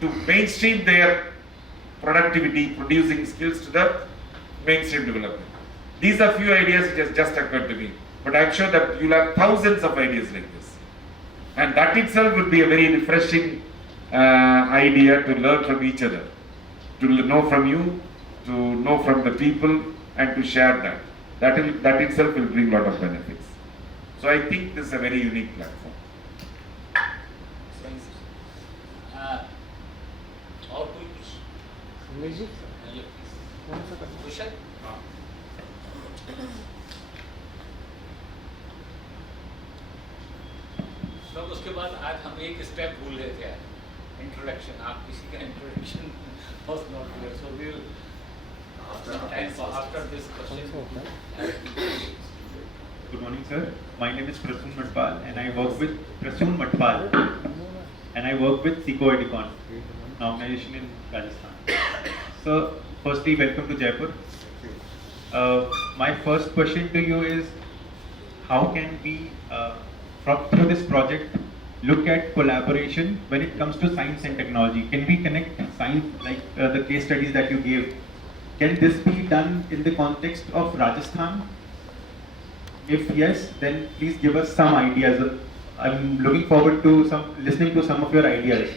to mainstream their productivity, producing skills to the mainstream development. These are few ideas which has just occurred to me, but I'm sure that you'll have thousands of ideas like this. And that itself would be a very refreshing idea to learn from each other, to know from you, to know from the people, and to share that. That itself will bring a lot of benefits. So I think this is a very unique platform. और कोई कुछ music question? तो उसके बाद आज हम एक step भूल रहे थे, इंट्रोडक्शन. आप किसी का introduction was not clear, so we'll time for after this question. Good morning, sir. My name is Prasun Matpal, and I work with Prasun Matpal, and I work with Seco Edicon, an organization in Rajasthan. So, firstly, welcome to Jaipur. My first question to you is, how can we, through this project, look at collaboration when it comes to science and technology? Can we connect science, like the case studies that you gave? Can this be done in the context of Rajasthan? If yes, then please give us some ideas. I'm looking forward to listening to some of your ideas.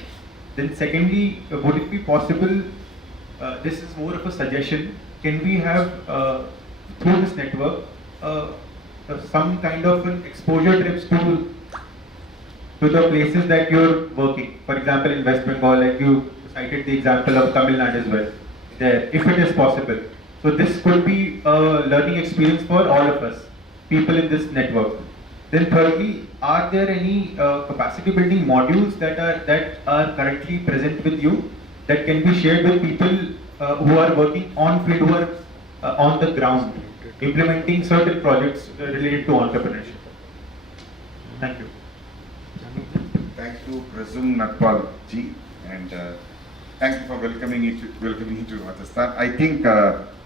Then secondly, would it be possible, this is more of a suggestion, can we have through this network some kind of an exposure trips to the places that you're working? For example, in West Bengal, like you cited the example of Tamil Nadu as well, there, if it is possible. So this could be a learning experience for all of us, people in this network. Then thirdly, are there any capacity building modules that are currently present with you that can be shared with people who are working on field, who are on the ground, implementing certain projects related to entrepreneurship? Thank you. Thank you, Prasun Natpal ji, and thank you for welcoming me to Rajasthan. I think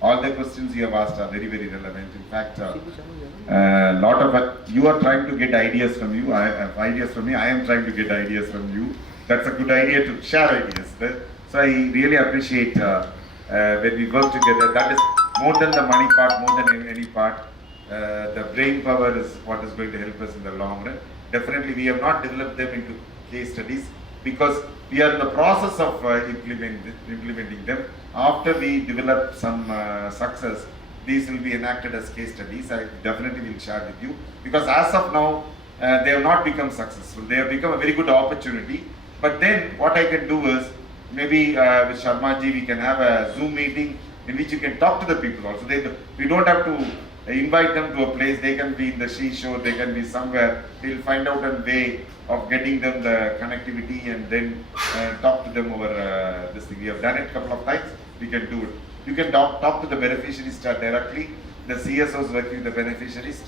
all the questions you have asked are very, very relevant. In fact, lot of you are trying to get ideas from you. I have ideas from me. I am trying to get ideas from you. That's a good idea to share ideas. So I really appreciate when we work together. That is more than the money part, more than any part. The brain power is what is going to help us in the long run. Definitely, we have not developed them into case studies because we are in the process of implementing them. After we develop some success, these will be enacted as case studies. I definitely will share with you because as of now, they have not become successful. They have become a very good opportunity. But then what I can do is maybe with Sharma ji, we can have a Zoom meeting in which you can talk to the people also. We don't have to invite them to a place. They can be in the seashore, they can be somewhere. We'll find out a way of getting them the connectivity and then talk to them over this thing. We have done it a couple of times. We can do it. You can talk to the beneficiaries directly. The CSOs working with the beneficiaries,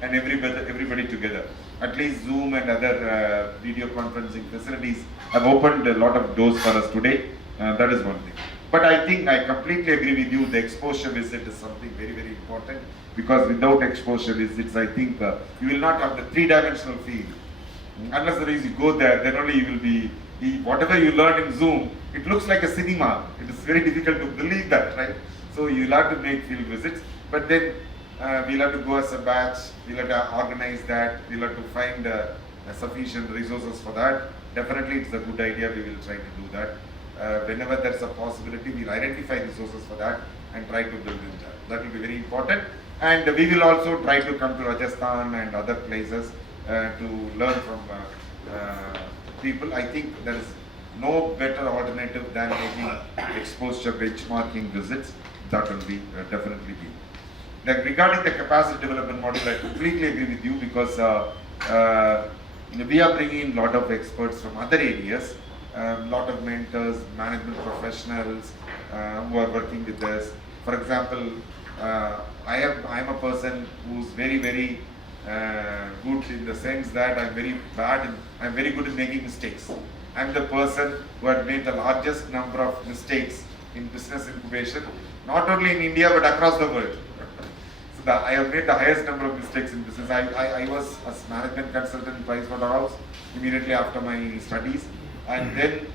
and everybody together. At least Zoom and other video conferencing facilities have opened a lot of doors for us today. That is one thing. But I think I completely agree with you. The exposure visit is something very, very important because without exposure visits, I think you will not have the three-dimensional feel. Unless there is you go there, then only you will be. Whatever you learn in Zoom, it looks like a cinema. It is very difficult to believe that, right? So you'll have to make field visits. But then we'll have to go as a batch, we'll have to organize that, we'll have to find sufficient resources for that. Definitely it's a good idea, we will try to do that. Whenever there's a possibility, we'll identify resources for that and try to build in that. That will be very important. And we will also try to come to Rajasthan and other places to learn from people. I think there is no better alternative than making exposure benchmarking visits. That will be definitely be. Regarding the capacity development model, I completely agree with you because we are bringing in a lot of experts from other areas, a lot of mentors, management professionals who are working with us. For example, I am a person who's very, very good in the sense that I'm very good in making mistakes. I'm the person who had made the largest number of mistakes in business incubation, not only in India but across the world. I have made the highest number of mistakes in business. I was a management consultant in PricewaterhouseCoopers immediately after my studies, and then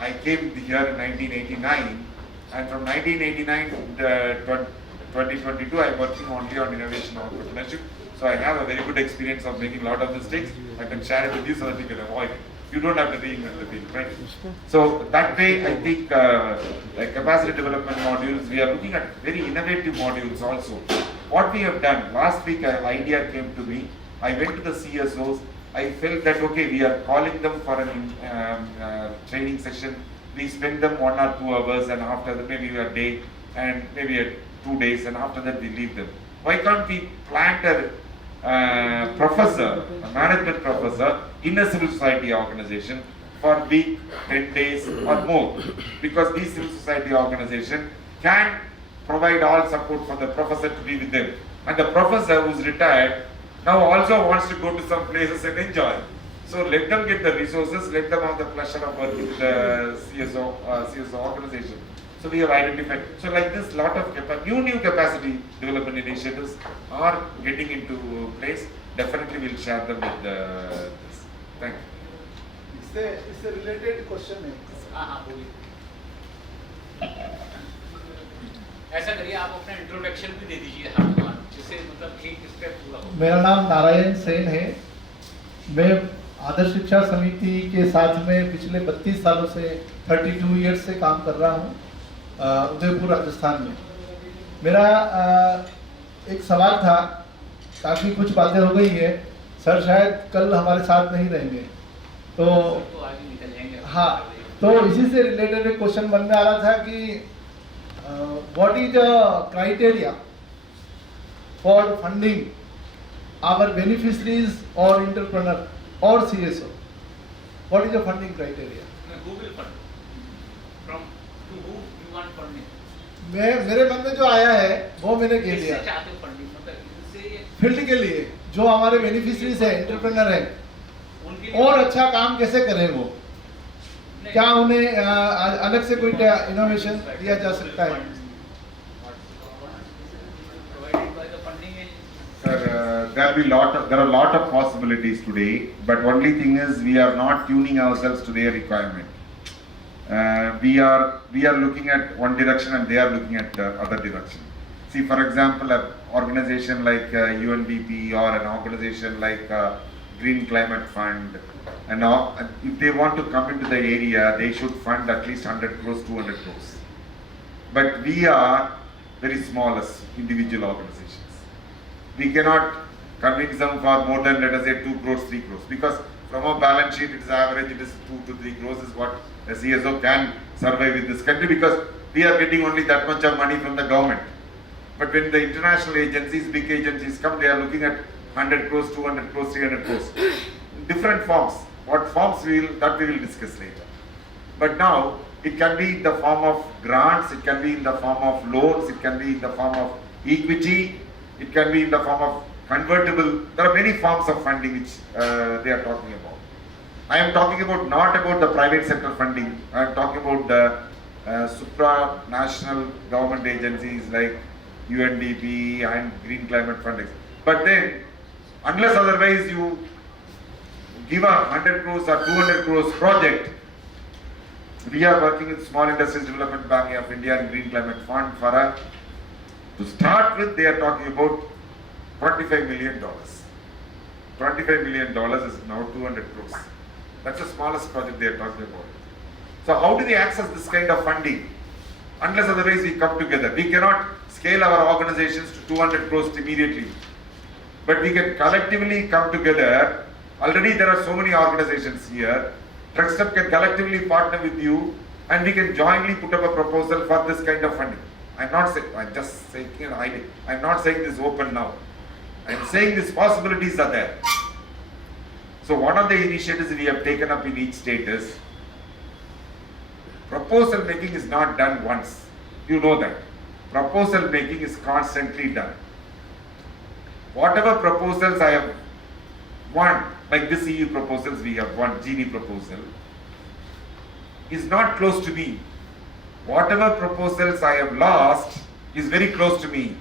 I came here in 1989, and from 1989 to 2022, I'm working only on innovation and entrepreneurship. So I have a very good experience of making a lot of mistakes. I can share it with you so that you can avoid it. You don't have to reinvent the wheel, right? So that way, I think like capacity development modules, we are looking at very innovative modules also. What we have done, last week an idea came to me. I went to the CSOs. I felt that, okay, we are calling them for a training session. We spend them 1 or 2 hours, and after that maybe a day and maybe 2 days, and after that we leave them. Why can't we plant a professor, a management professor in a civil society organization for a week, 10 days or more? Because these civil society organization can provide all support for the professor to be with them. And the professor who's retired now also wants to go to some places and enjoy. So let them get the resources, let them have the pleasure of working with the CSO organization. So we have identified, so like this, lot of new capacity development initiatives are getting into place. Definitely we'll share them with this. Thank you. इससे related question है. हाँ बोलिए. ऐसा करिए आप अपना introduction भी दे दीजिए हर जिससे मतलब एक स्टेप पूरा हो. मेरा नाम नारायण सेन है. मैं आदर्श शिक्षा समिति के साथ में पिछले 32 सालों से 32 ईयर्स से काम कर रहा हूँ उदयपुर राजस्थान में. मेरा एक सवाल था, काफ़ी कुछ बातें हो गई है सर, शायद कल हमारे साथ नहीं रहेंगे तो आगे निकल जाएंगे. हाँ, तो इसी से रिलेटेड एक क्वेश्चन मन में आ रहा था कि what is the criteria for funding our beneficiaries और एंटरप्रेन्योर और CSO? What is the funding criteria? Who will fund? From to who you want funding? मेरे मन में जो आया है वो मैंने कह दिया. किससे चाहते हो फंडिंग? मतलब इससे फील्ड के लिए जो हमारे बेनिफिशरीज है, एंटरप्रेन्योर है, उनके और अच्छा काम कैसे करें वो, क्या उन्हें अलग से कोई इनोवेशन दिया जा सकता है? Sir, there are a lot of possibilities today, but only thing is we are not tuning ourselves to their requirement. We are looking at one direction and they are looking at other direction. See, for example, an organization like UNDP or an organization like Green Climate Fund, and if they want to come into the area, they should fund at least 100 crores, 200 crores. But we are very small as individual organizations. We cannot convince them for more than, let us say, 2 crores, 3 crores, because from a balance sheet, it is average, it is 2 to 3 crores is what a CSO can survive in this country, because we are getting only that much of money from the government. But when the international agencies, big agencies come, they are looking at 100 crores, 200 crores, 300 crores. Different forms. What forms we will discuss later. But now, it can be in the form of grants, it can be in the form of loans, it can be in the form of equity, it can be in the form of convertible. There are many forms of funding which they are talking about. I am talking about not about the private sector funding. I am talking about the supranational government agencies like UNDP and Green Climate Fund. But then, unless otherwise you give a 100 crores or 200 crores project, we are working with Small Industries Development Bank of India and Green Climate Fund for a, to start with, they are talking about $25 million. $25 million is now 200 crores. That's the smallest project they are talking about. So how do they access this kind of funding? Unless otherwise we come together. We cannot scale our organizations to 200 crores immediately. But we can collectively come together. Already there are so many organizations here. TruckStep can collectively partner with you and we can jointly put up a proposal for this kind of funding. I'm just saying an idea. I'm not saying this open now. I'm saying these possibilities are there. So one of the initiatives we have taken up in each state is proposal making is not done once. You know that. Proposal making is constantly done. Whatever proposals I have won, like this EU proposals we have won, Genie proposal, is not close to me. Whatever proposals I have lost is very close to me.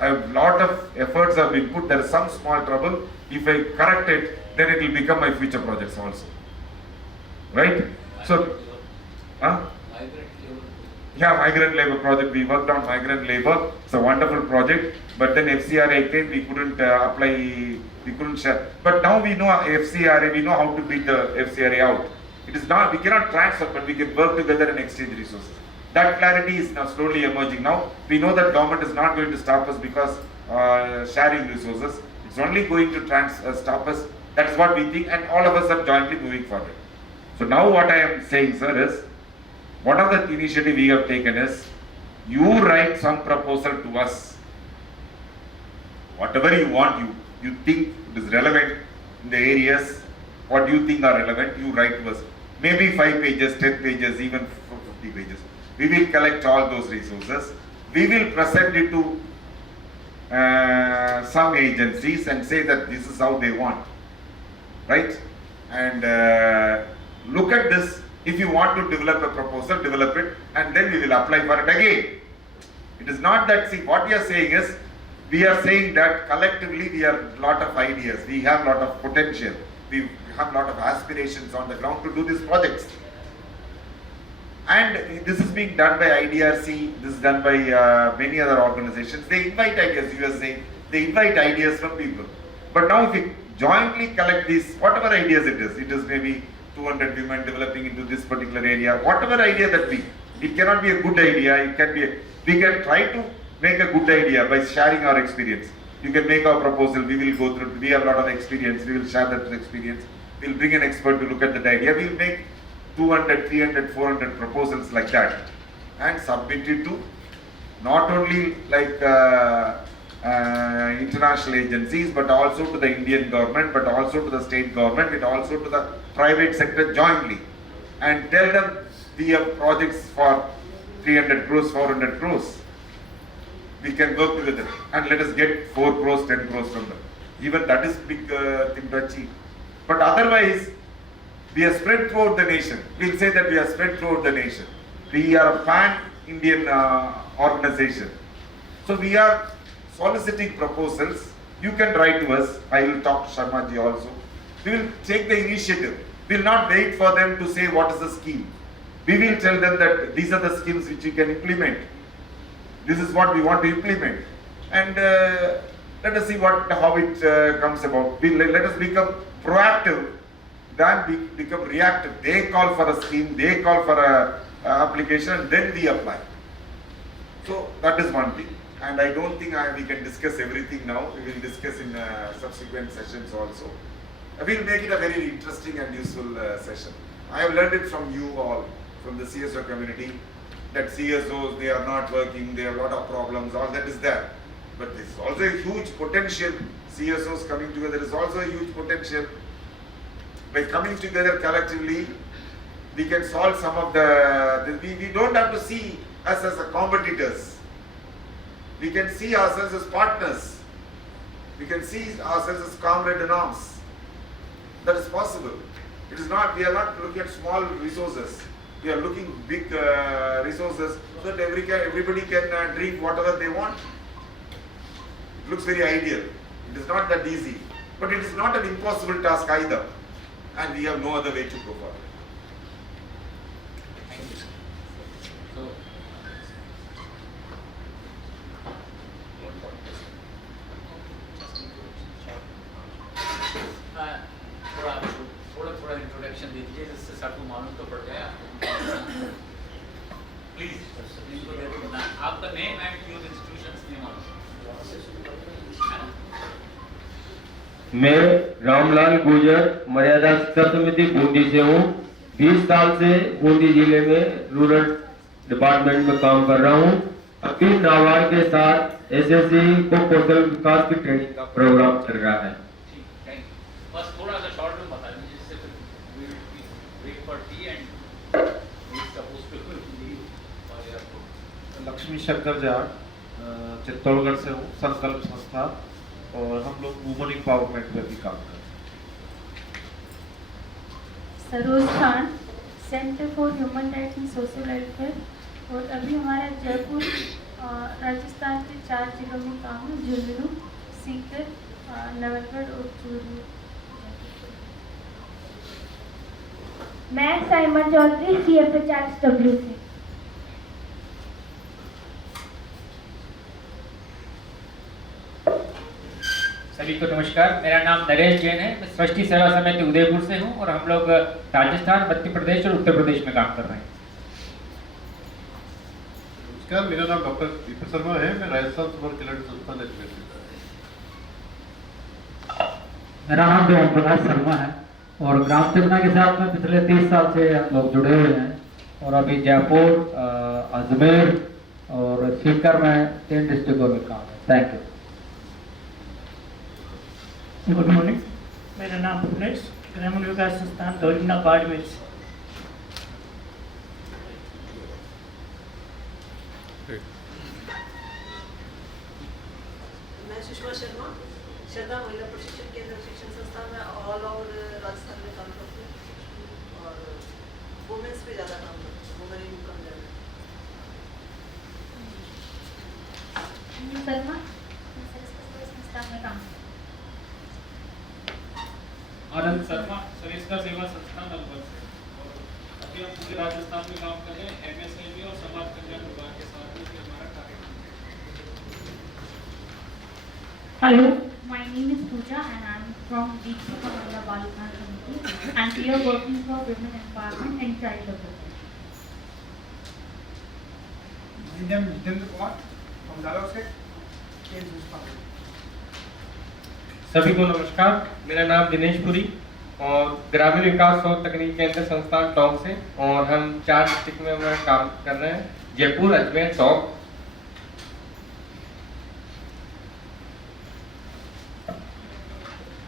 A lot of efforts have been put. There is some small trouble. If I correct it, then it will become my future projects also. Right? So, Yeah, migrant labor project. We worked on migrant labor. It's a wonderful project. But then FCRA came, we couldn't apply, we couldn't share. But now we know FCRA, we know how to beat the FCRA out. It is not, we cannot transfer, but we can work together and exchange resources. That clarity is now slowly emerging now. We know that government is not going to stop us because sharing resources. It's only going to stop us. That is what we think, and all of us are jointly moving forward. So now what I am saying, sir, is one of the initiative we have taken is you write some proposal to us. Whatever you want, you think it is relevant in the areas, what you think are relevant, you write to us. Maybe 5 pages, 10 pages, even 50 pages. We will collect all those resources. We will present it to some agencies and say that this is how they want, right? And look at this. If you want to develop a proposal, develop it, and then we will apply for it again. It is not that, see, what we are saying is, we are saying that collectively we have a lot of ideas, we have a lot of potential, we have a lot of aspirations on the ground to do these projects. And this is being done by IDRC, this is done by many other organizations. They invite ideas, you are saying, they invite ideas from people. But now if we jointly collect these, whatever ideas it is maybe 200 women developing into this particular area, whatever idea that be, it cannot be a good idea, it can be, we can try to make a good idea by sharing our experience. You can make our proposal, we will go through, we have a lot of experience, we will share that experience, we will bring an expert to look at that idea, we will make 200, 300, 400 proposals like that and submit it to not only like international agencies, but also to the Indian government, but also to the state government, and also to the private sector jointly, and tell them we have projects for 300 crores, 400 crores. We can work together and let us get 4 crores, 10 crores from them. Even that is big thing to achieve. But otherwise, we are spread throughout the nation. We'll say that we are spread throughout the nation. We are a pan-Indian organization. So we are soliciting proposals. You can write to us. I will talk to Sharma ji also. We will take the initiative. We will not wait for them to say what is the scheme. We will tell them that these are the schemes which you can implement. This is what we want to implement. And let us see how it comes about. Let us become proactive than become reactive. They call for a scheme, they call for a application, and then we apply. So that is one thing. And I don't think we can discuss everything now. We will discuss in subsequent sessions also. We will make it a very interesting and useful session. I have learned it from you all, from the CSO community, that CSOs, they are not working, they have a lot of problems, all that is there. But there is also a huge potential. CSOs coming together is also a huge potential. By coming together collectively, we can solve some of we don't have to see us as competitors. We can see ourselves as partners. We can see ourselves as comrade in arms. That is possible. It is not, we are not looking at small resources. We are looking big resources so that everybody can drink whatever they want. It looks very ideal. It is not that easy. But it is not an impossible task either. And we have no other way to go forward. Thank you. So, थोड़ा introduction दे दीजिए जिससे सबको मालूम तो पड़ जाए आपको। Please इनको दे दो ना, आपका name and your institutions name मालूम। मैं रामलाल गुर्जर मर्यादा शिक्षा समिति बूंदी से हूँ। 20 साल से बूंदी जिले में रूरल डिपार्टमेंट में काम कर रहा हूँ। अभी नाबार्ड के साथ एसएससी को कौशल विकास की ट्रेनिंग का प्रोग्राम चल रहा है। बस थोड़ा सा शॉर्ट में बता दीजिए जिससे फिर वेट फॉर टी and suppose to Lakshmi Shankar Jat Chittorgarh से हूँ, संकल्प संस्था, और हम लोग वुमन एम्पावरमेंट पे भी काम करते हैं। Saroj Khan, centre for human rights and social welfare, और अभी हमारा जयपुर राजस्थान के 4 जिलों में काम है, झुंझुनू, सीकर, नवलगढ़ और चूरू। मैं साइमन चौधरी CF40W से। सभी को नमस्कार। मेरा नाम नरेश जैन है। मैं सृष्टि सेवा समिति उदयपुर से हूँ और हम लोग राजस्थान, मध्य प्रदेश और उत्तर प्रदेश में काम कर रहे हैं। नमस्कार, मेरा नाम डॉक्टर दीपक शर्मा है। मैं राजस्थान सुपर कल्याण संस्थान अजमेर से। मेरा नाम भी ओम प्रकाश शर्मा है और ग्राम चंदना के साथ में पिछले 30 साल से हम लोग जुड़े हुए हैं और अभी जयपुर, अजमेर और सीकर में 3 डिस्ट्रिक्टों में काम है। Thank you. गुड मॉर्निंग, मेरा नाम भुवनेश, ग्रामीण विकास संस्थान दौरिंगा बाड़मेर से। मैं सुषमा शर्मा, श्रद्धा महिला प्रशिक्षण केंद्र शिक्षण संस्थान में ऑल ओवर राजस्थान में काम करती हूँ और वुमेन्स पे ज़्यादा काम करती हूँ, वुमेन इन कम शर्मा, संस्थान में काम। आनंद शर्मा, सरिस्का सेवा संस्थान अलवर से। और अभी हम पूरे राजस्थान में काम कर रहे हैं MSME और समाज कल्याण विभाग के साथ में हमारा कार्यक्रम। Hello, my name is Pooja and I am from Deepika Mahila Balika Committee and we are working for women empowerment and child development. My name is Jitendra Kumar from Dalal से। सभी को नमस्कार। मेरा नाम दिनेश पुरी और ग्रामीण विकास और तकनीकी केंद्र संस्थान टोंक से और हम 4 डिस्ट्रिक्ट में हमारा काम कर रहे हैं, Jaipur, Ajmer, Tonk.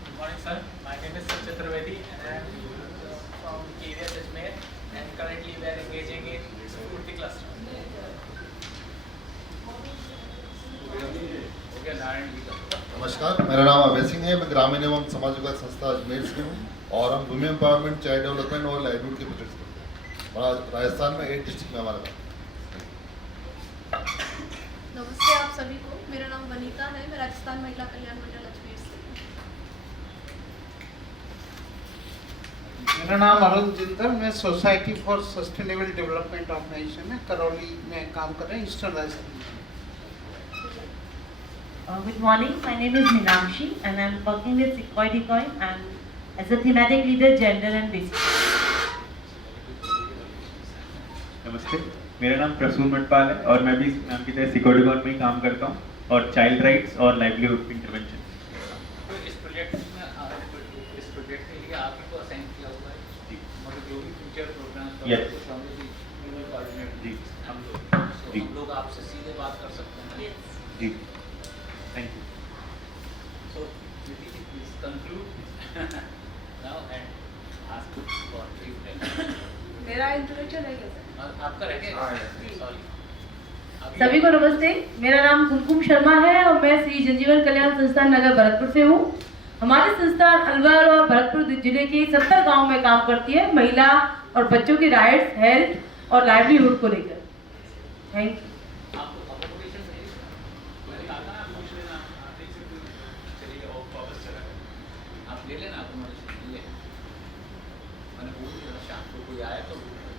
Good morning, sir. My name is Sachin Trivedi and I am from KVS Ajmer and currently we are engaging in Spurti cluster. नमस्कार, मेरा नाम अभय सिंह है। मैं ग्रामीण एवं समाज विकास संस्था अजमेर से हूँ और हम वुमेन एम्पावरमेंट, चाइल्ड डेवलपमेंट और लाइवलीहुड के प्रोजेक्ट्स करते हैं और राजस्थान में 8 डिस्ट्रिक्ट में हमारा काम। नमस्ते आप सभी को, मेरा नाम वनीता है। मैं राजस्थान महिला कल्याण मंडल अजमेर से। मेरा नाम अरुण जिंदल, मैं society for sustainable development organisation है, करौली में काम कर रहे हैं, eastern Rajasthan. Good morning, my name is Meenakshi and I am working with Sequoia and as a thematic leader, gender and basic. नमस्ते, मेरा नाम प्रसून मटपाल है और मैं भी नाम की तरह सिक्योरिटी में ही काम करता हूँ और चाइल्ड राइट्स और लाइवलीहुड इंटरवेंशन। तो इस प्रोजेक्ट के लिए आप ही को असाइन किया हुआ है जी, मतलब जो भी फ्यूचर प्रोग्राम जी हम लोग आपसे सीधे बात कर सकते हैं जी। Thank you. So, please conclude now and ask for feedback. मेरा इंट्रोडक्शन है क्या? आपका रह गया? सॉरी। सभी को नमस्ते, मेरा नाम कुमकुम शर्मा है और मैं श्री जनजीवन कल्याण संस्थान नगर भरतपुर से हूँ। हमारी संस्थान अलवर और भरतपुर जिले के 70 गाँव में काम करती है, महिला और बच्चों की राइट्स, हेल्थ और लाइवलीहुड को लेकर। Thank you. ले लेना आप हमारे से ले मैंने बोल दिया शाम को कोई आया तो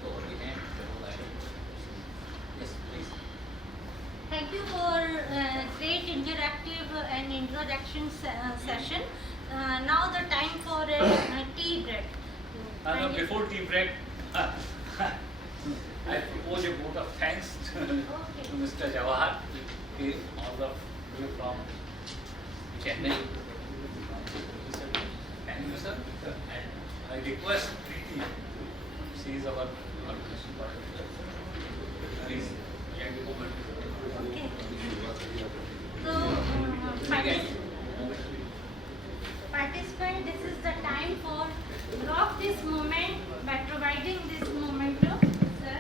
और भी हैं होगा। Yes please. Thank you for great interactive and introduction session. Now the time for a tea break. No, before tea break, I propose a vote of thanks to Mr. Jawahar, all the way from Chennai. Thank you, sir. And I request Preeti, she is our please, young woman. Okay. So, participant, this is the time for rock this moment by providing this momentum, sir.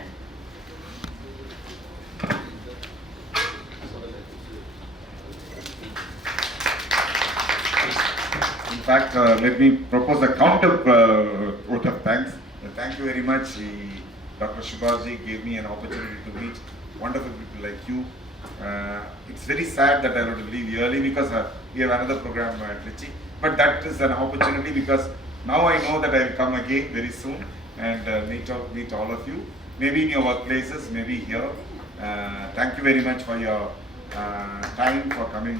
In fact, let me propose a counter vote of thanks. Thank you very much. Dr. Subhaji gave me an opportunity to meet wonderful people like you. It's very sad that I have to leave early because we have another program at Trichy. But that is an opportunity because now I know that I will come again very soon and meet all of you. Maybe in your workplaces, maybe here. Thank you very much for your time for coming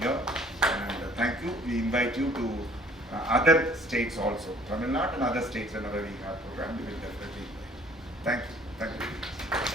here. And thank you. definitely invite you to other states also, Tamil Nadu and other states whenever we have program, we will definitely invite. Thank you. Thank you.